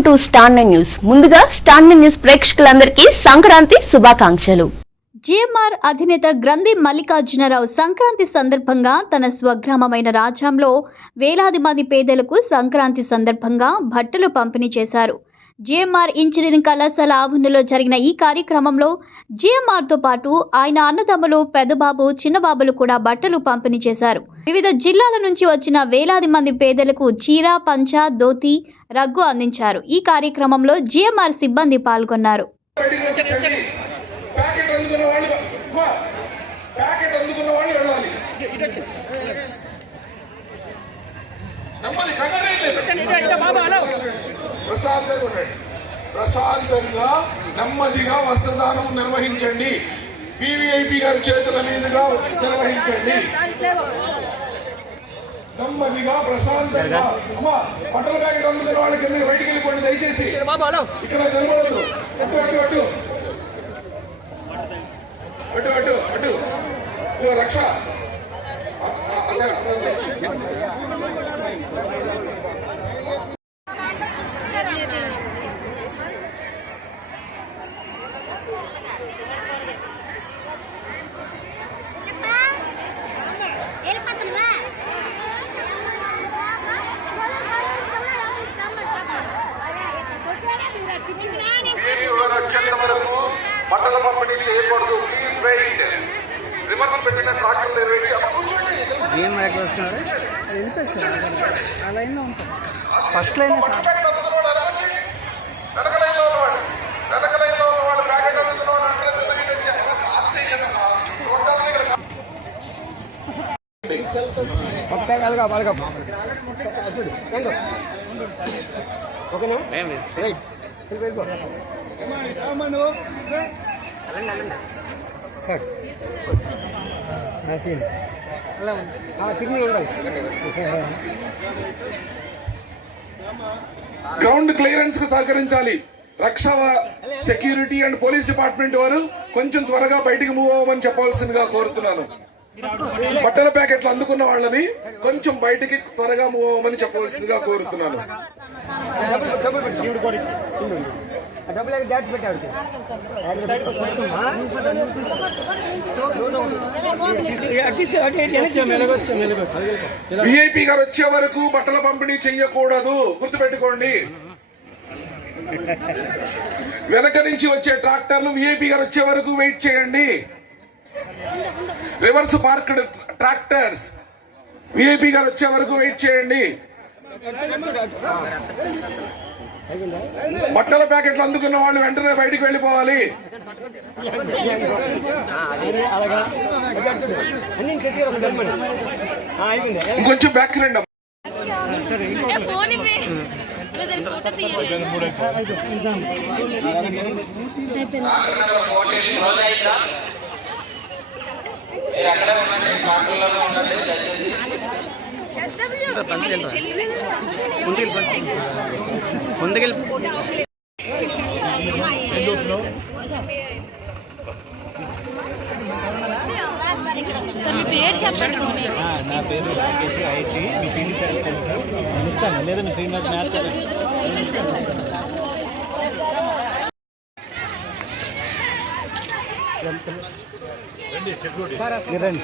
Welcome to star news. ముందుగా star news ప్రేక్షకులందరికీ సంక్రాంతి శుభాకాంక్షలు. జిఎంఆర్ అధినేత గ్రంథి మల్లికార్జునరావు సంక్రాంతి సందర్భంగా తన స్వగ్రామమైన రాజాంలో వేలాది మంది పేదలకు సంక్రాంతి సందర్భంగా బట్టలు పంపిణీ చేశారు. జిఎంఆర్ ఇంజనీరింగ్ కళాశాల ఆవరణలో జరిగిన ఈ కార్యక్రమంలో జిఎంఆర్తో పాటు ఆయన అన్నదమ్ములు పెద్దబాబు చిన్నబాబులు కూడా బట్టలు పంపిణీ చేశారు. వివిధ జిల్లాల నుంచి వచ్చిన వేలాది మంది పేదలకు చీర, పంచ, ధోతి, రగ్గు అందించారు. ఈ కార్యక్రమంలో జిఎంఆర్ సిబ్బంది పాల్గొన్నారు. ప్రశాంతంగా నెమ్మదిగా వస్త్రదానం నిర్వహించండి. వివిఐపి గారి చేతుల మీదుగా నిర్వహించండి. నెమ్మదిగా ప్రశాంతంగా. అమ్మా, బట్టల ప్యాకెట్ అందుకున్న వాళ్ళకి ఎందుకు బయటికి వెళ్ళిపోండి దయచేసి. ఇక్కడ నిలబడదు. అటు అటు అటు అటు అటు అటు రక్ష. బట్టల పంపిణీ చేయకూడదు. Please wait. రివర్స్ పెట్టిన tractor first line ground clearance కు సహకరించాలి. రక్షణ, సెక్యూరిటీ అండ్ పోలీస్ డిపార్ట్మెంట్ వారు కొంచెం త్వరగా బయటికి మూవ్ అవ్వమని చెప్పవలసిందిగా కోరుతున్నాను. బట్టల ప్యాకెట్లు అందుకున్న వాళ్ళని కొంచెం బయటికి త్వరగా మూవ్ అవ్వమని చెప్పవలసిందిగా కోరుతున్నాను. విఐపి గారు వచ్చే వరకు బట్టల పంపిణీ చెయ్యకూడదు, గుర్తుపెట్టుకోండి. వెనక నుంచి వచ్చే ట్రాక్టర్లు విఐపి గారు వచ్చే వరకు వెయిట్ చేయండి. రివర్స్ పార్క్డ్ ట్రాక్టర్స్ విఐపి గారు వచ్చే వరకు వెయిట్ చేయండి. బట్టల ప్యాకెట్లు అందుకున్న వాళ్ళు వెంటనే బయటికి వెళ్ళిపోవాలి. ఇంకొంచెం బ్యాక్ రండి. నా పేరు Rakesh, IT. Me TV sir తెలుసు, ఇస్తాను లేదా మీ శ్రీనివాస్ మ్యాథ్స్ రండి.